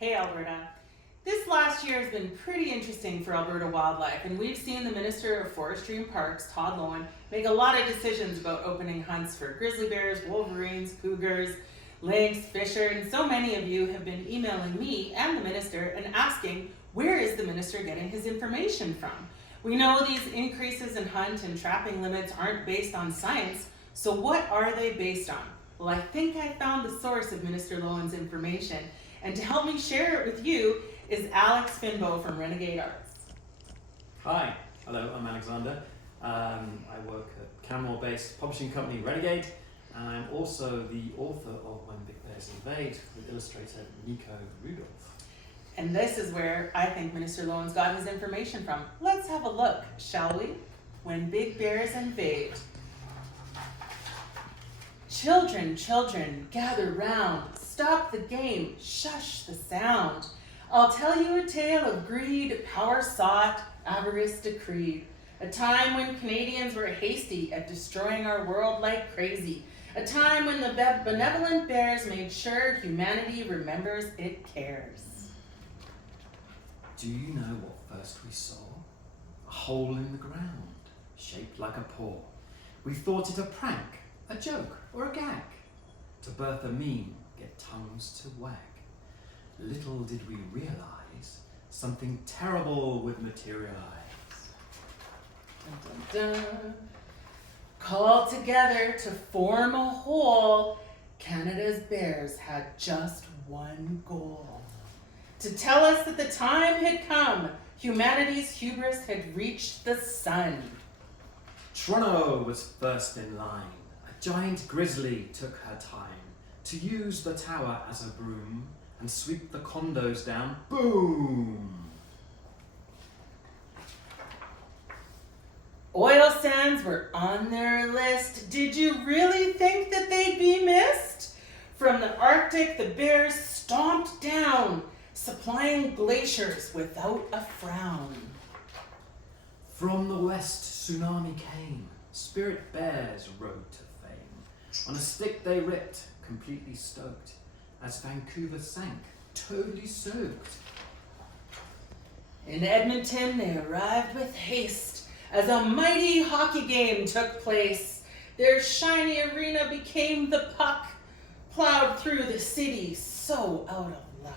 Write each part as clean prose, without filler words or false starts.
Hey Alberta. This last year has been pretty interesting for Alberta wildlife, and we've seen the Minister of Forestry and Parks, Todd Loewen, make a lot of decisions about opening hunts for grizzly bears, wolverines, cougars, lynx, fisher, and so many of you have been emailing me and the Minister and asking, where is the Minister getting his information from? We know these increases in hunt and trapping limits aren't based on science, so what are they based on? Well, I think I found the source of Minister Loewen's information, and to help me share it with you is Alex Finbow from Renegade Arts. Hi, hello, I'm Alexander. I work at Canmore-based publishing company Renegade, and I'm also the author of When Big Bears Invade with illustrator Nico Rudolph. And this is where I think Minister Loewen's got his information from. Let's have a look, shall we? When Big Bears Invade. Children, children, gather round. Stop the game, shush the sound. I'll tell you a tale of greed, power sought, avarice decreed. A time when Canadians were hasty at destroying our world like crazy. A time when the benevolent bears made sure humanity remembers it cares. Do you know what first we saw? A hole in the ground, shaped like a paw. We thought it a prank, a joke, or a gag. To birth a meme, get tongues to wag. Little did we realize something terrible would materialize. Dun, dun, dun. Called together to form a whole, Canada's bears had just one goal. To tell us that the time had come, humanity's hubris had reached the sun. Toronto was first in line. A giant grizzly took her time to use the tower as a broom and sweep the condos down. Boom! Oil sands were on their list. Did you really think that they'd be missed? From the Arctic, the bears stomped down, supplying glaciers without a frown. From the west, tsunami came. Spirit bears rode to fame. On a stick they ripped, completely stoked, as Vancouver sank, totally soaked. In Edmonton, they arrived with haste as a mighty hockey game took place. Their shiny arena became the puck, plowed through the city, so out of luck.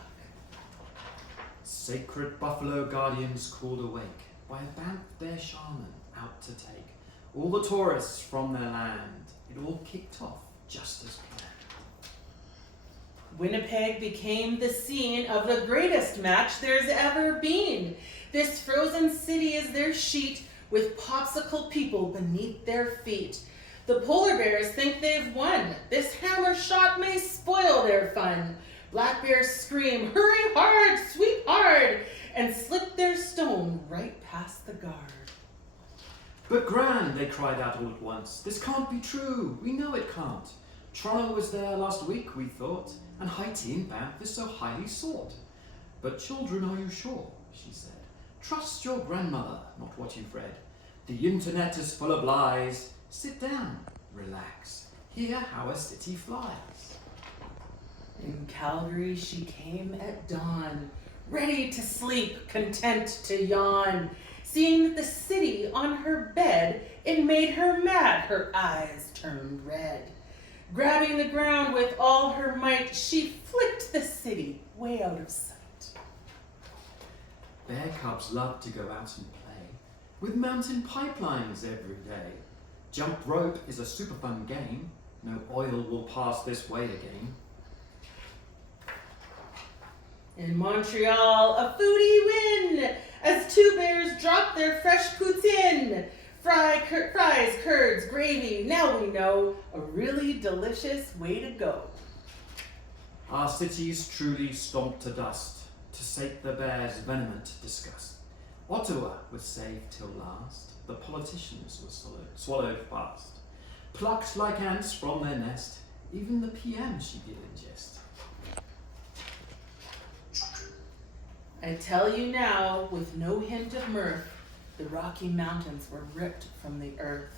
Sacred buffalo guardians called awake by a Banff-Bear shaman out to take all the tourists from their land. It all kicked off just as planned. Winnipeg became the scene of the greatest match there's ever been. This frozen city is their sheet with popsicle people beneath their feet. The polar bears think they've won. This hammer shot may spoil their fun. Black bears scream, hurry hard, sweep hard, and slip their stone right past the guard. But grand, they cried out all at once. This can't be true. We know it can't. Toronto was there last week, we thought, and high tea in Banff is so highly sought. But children, are you sure? She said. Trust your grandmother, not what you've read. The internet is full of lies. Sit down, relax, hear how a city flies. In Calgary she came at dawn, ready to sleep, content to yawn. Seeing that the city on her bed, it made her mad, her eyes turned red. Grabbing the ground with all her might, she flicked the city way out of sight. Bear cubs love to go out and play with mountain pipelines every day. Jump rope is a super fun game. No oil will pass this way again. In Montreal, a foodie win as two bears drop their fresh poutine. Fries, curds, gravy, now we know, a really delicious way to go. Our cities truly stomped to dust to sate the bears' vehement disgust. Ottawa was saved till last, the politicians were swallowed fast. Plucked like ants from their nest, even the PM she did ingest. I tell you now, with no hint of mirth, the Rocky Mountains were ripped from the earth.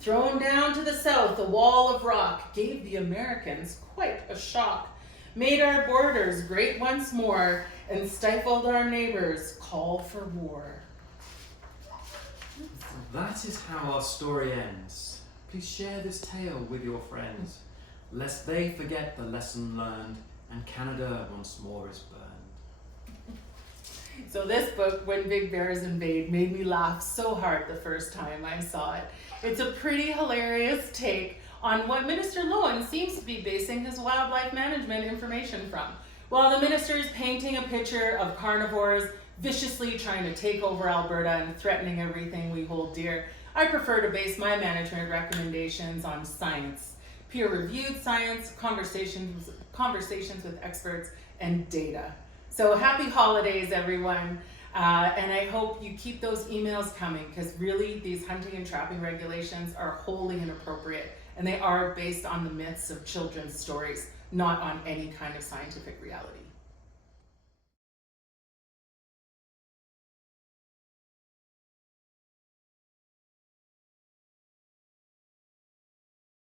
Thrown down to the south, a wall of rock gave the Americans quite a shock. made our borders great once more, and stifled our neighbors' call for war. So that is how our story ends. Please share this tale with your friends, lest they forget the lesson learned and Canada once more is burned. So this book, When Big Bears Invade, made me laugh so hard the first time I saw it. It's a pretty hilarious take on what Minister Loewen seems to be basing his wildlife management information from. While the minister is painting a picture of carnivores viciously trying to take over Alberta and threatening everything we hold dear, I prefer to base my management recommendations on science, peer-reviewed science, conversations with experts, and data. So happy holidays, everyone. And I hope you keep those emails coming, because really these hunting and trapping regulations are wholly inappropriate, and they are based on the myths of children's stories, not on any kind of scientific reality.